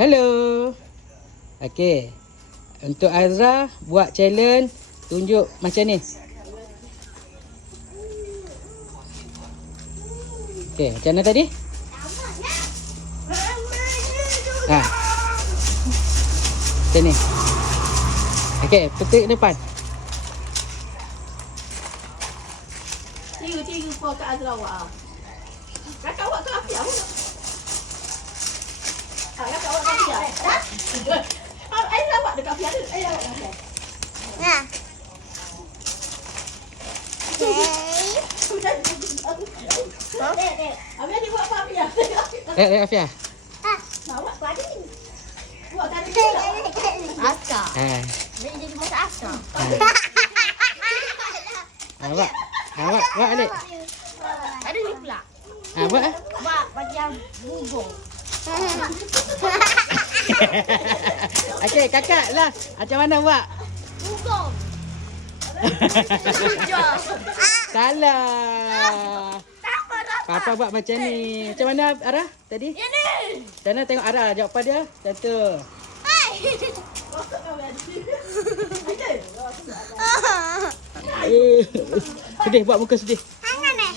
Hello. Okey. Untuk Azra buat challenge, tunjuk macam ni. Okey, macam mana tadi? Ha. Macam ni. Okey, petik depan. Tiga kau kat Azra awak. Kakak awak ke Afia pun. Kakak awak ke Afia. Air awak dekat Afia tu. Air awak dekat Afia. Nah. Afia dia buat apa Afia? Afia. Awak buat ni. Buat tadi pula. Askar. Ha. Dia jadi macam askar. Awak balik. Ada ni pula. Buat ah. Buat macam bubung. Okey, kakak lah. Macam mana buat? Bubung. Salah. Papa buat macam ni. Macam mana Ara tadi? Yang ni. Macam mana tengok Ara jawapan dia? Macam tu. Sedih, buat muka sedih. Hangat eh.